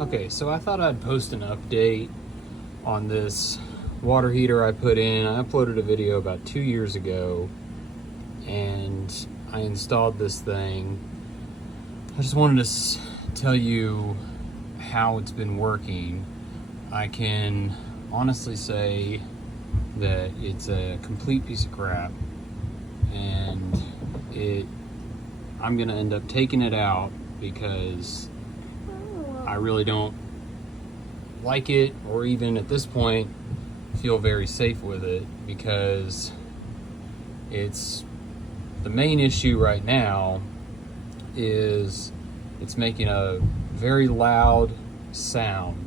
Okay, so I thought I'd post an update on this water heater I put in. I uploaded a video about 2 years ago and I installed this thing. I just wanted to tell you how it's been working. I can honestly say that it's a complete piece of crap, and I'm gonna end up taking it out because I really don't like it, or even at this point feel very safe with it, because the main issue right now is it's making a very loud sound,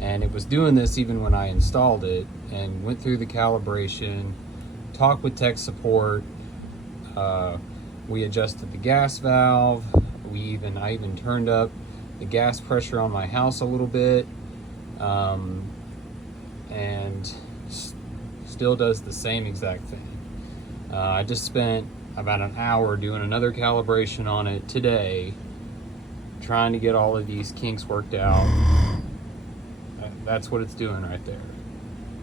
and it was doing this even when I installed it and went through the calibration, talked with tech support. We adjusted the gas valve. I even turned up the gas pressure on my house a little bit, and still does the same exact thing. I just spent about an hour doing another calibration on it today, trying to get all of these kinks worked out. That's what it's doing right there.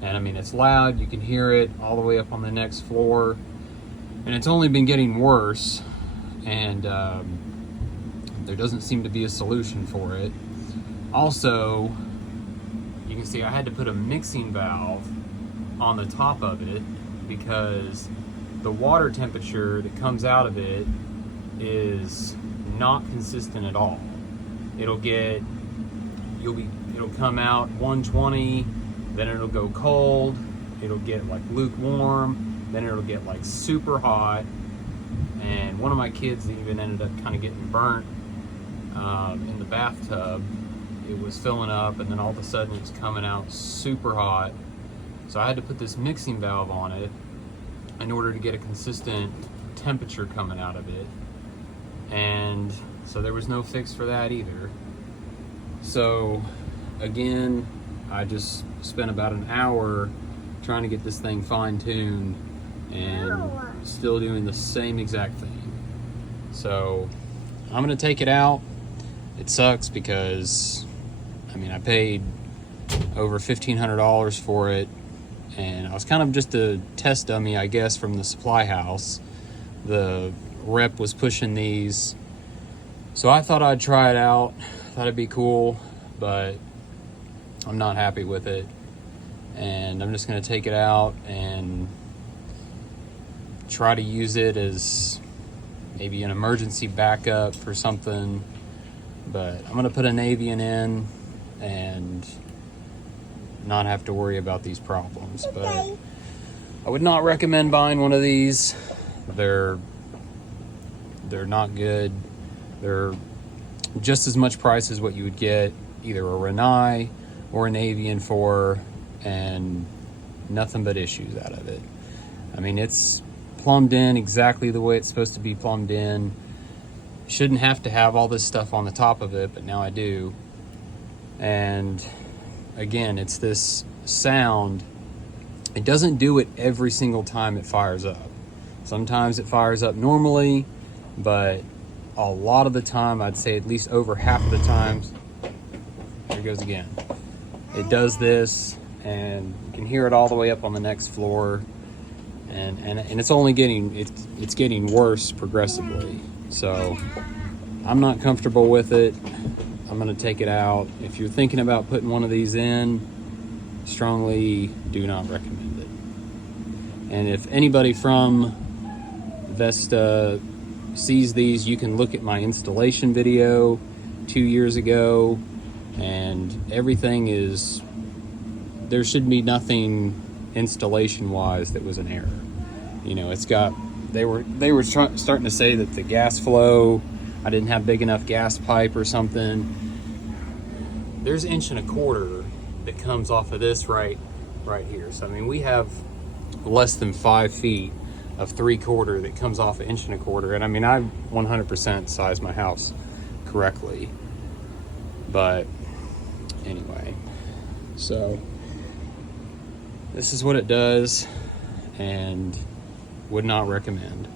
And I mean, it's loud, you can hear it all the way up on the next floor, and it's only been getting worse, and there doesn't seem to be a solution for it. Also, you can see I had to put a mixing valve on the top of it because the water temperature that comes out of it is not consistent at all. It'll come out 120, then it'll go cold, it'll get like lukewarm, then it'll get like super hot, and one of my kids even ended up kind of getting burnt in the bathtub. It was filling up, and then all of a sudden it's coming out super hot. So I had to put this mixing valve on it in order to get a consistent temperature coming out of it, and so there was no fix for that either. So again, I just spent about an hour trying to get this thing fine-tuned, and still doing the same exact thing. So I'm gonna take it out. It sucks because I mean, I paid over $1,500 for it, and I was kind of just a test dummy, I guess, from the supply house. The rep was pushing these, so I thought I'd try it out. Thought it'd be cool, but I'm not happy with it, and I'm just gonna take it out and try to use it as maybe an emergency backup for something. But I'm gonna put an Avian in and not have to worry about these problems. But I would not recommend buying one of these. They're not good. They're just as much price as what you would get either a Rinnai or an Avian for, and nothing but issues out of it. I mean, it's plumbed in exactly the way it's supposed to be plumbed in. Shouldn't have to have all this stuff on the top of it, but now I do. And again, it's this sound. It doesn't do it every single time it fires up. Sometimes it fires up normally, but a lot of the time, I'd say at least over half of the times, there it goes again. It does this, and you can hear it all the way up on the next floor, and it's only getting worse progressively. So I'm not comfortable with it. I'm gonna take it out. If you're thinking about putting one of these in, strongly do not recommend it. And if anybody from Vesta sees these, you can look at my installation video 2 years ago, and everything is, there should be nothing installation wise that was an error. You know, it's got, they were starting to say that the gas flow, I didn't have big enough gas pipe or something. There's 1.25 inches that comes off of this right here. So I mean, we have less than 5 feet of 3/4 that comes off 1.25 inches, and I mean, I've 100% sized my house correctly. But anyway, so this is what it does, and would not recommend.